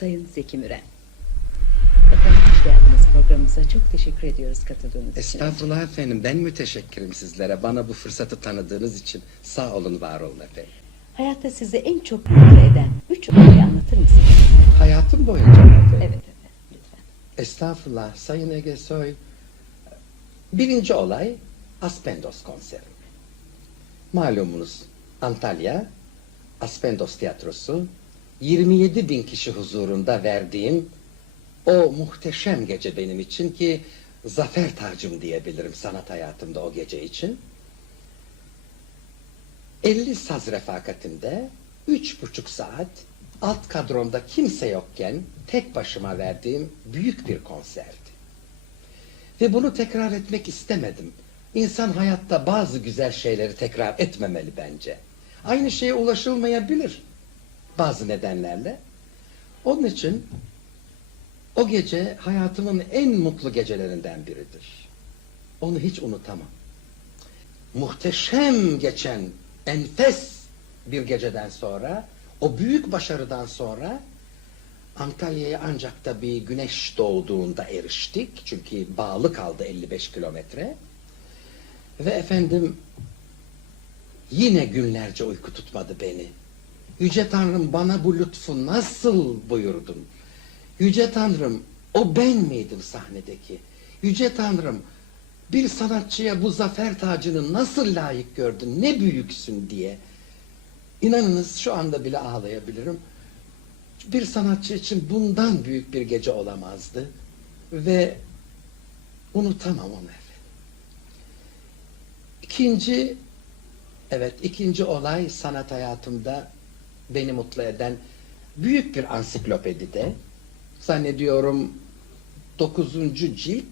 Sayın Zeki Müren. Efendim hoş geldiniz programımıza. Çok teşekkür ediyoruz katıldığınız için. Estağfurullah efendim ben müteşekkirim sizlere bana bu fırsatı tanıdığınız için sağ olun var olun efendim. Hayatta sizi en çok mutlu eden üç olayı anlatır mısınız? Hayatım boyunca efendim. Evet efendim lütfen. Estağfurullah Sayın Ege Soy. Birinci olay Aspendos konseri. Malumunuz Antalya Aspendos Tiyatrosu 27 bin kişi huzurunda verdiğim o muhteşem gece benim için ki zafer tacım diyebilirim sanat hayatımda o gece için. 50 saz refakatinde üç buçuk saat alt kadromda kimse yokken tek başıma verdiğim büyük bir konserdi. Ve bunu tekrar etmek istemedim. İnsan hayatta bazı güzel şeyleri tekrar etmemeli bence. Aynı şeye ulaşılmayabilir bazı nedenlerle. Onun için o gece hayatımın en mutlu gecelerinden biridir. Onu hiç unutamam muhteşem geçen enfes bir geceden sonra o büyük başarıdan sonra Antalya'ya ancak da bir güneş doğduğunda eriştik. Çünkü bağlı kaldı 55 kilometre. Ve efendim yine günlerce uyku tutmadı beni. Yüce Tanrım bana bu lütfu nasıl buyurdun? Yüce Tanrım o ben miydim sahnedeki? Yüce Tanrım bir sanatçıya bu zafer tacını nasıl layık gördün, ne büyüksün diye. İnanınız şu anda bile ağlayabilirim. Bir sanatçı için bundan büyük bir gece olamazdı. Ve unutamam onu efendim. İkinci, evet ikinci olay sanat hayatımda beni mutlu eden büyük bir ansiklopedide zannediyorum 9. cilt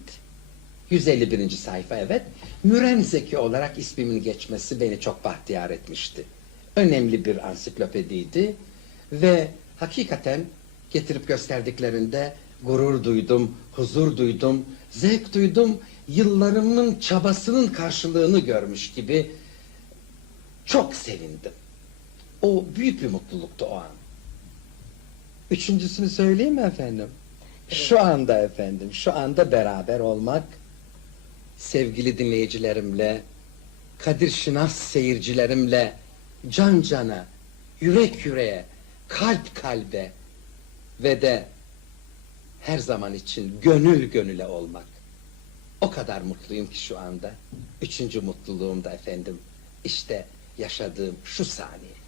151. sayfa evet. Müren Zeki olarak ismimin geçmesi beni çok bahtiyar etmişti. Önemli bir ansiklopediydi ve hakikaten getirip gösterdiklerinde gurur duydum, huzur duydum, zevk duydum, yıllarımın çabasının karşılığını görmüş gibi çok sevindim. O büyük bir mutluluktu o an. Üçüncüsünü söyleyeyim mi efendim? Şu anda efendim, şu anda beraber olmak, sevgili dinleyicilerimle, Kadir Şinas seyircilerimle, can cana, yürek yüreğe, kalp kalbe ve de her zaman için gönül gönüle olmak. O kadar mutluyum ki şu anda. Üçüncü mutluluğumda efendim, işte yaşadığım şu saniye.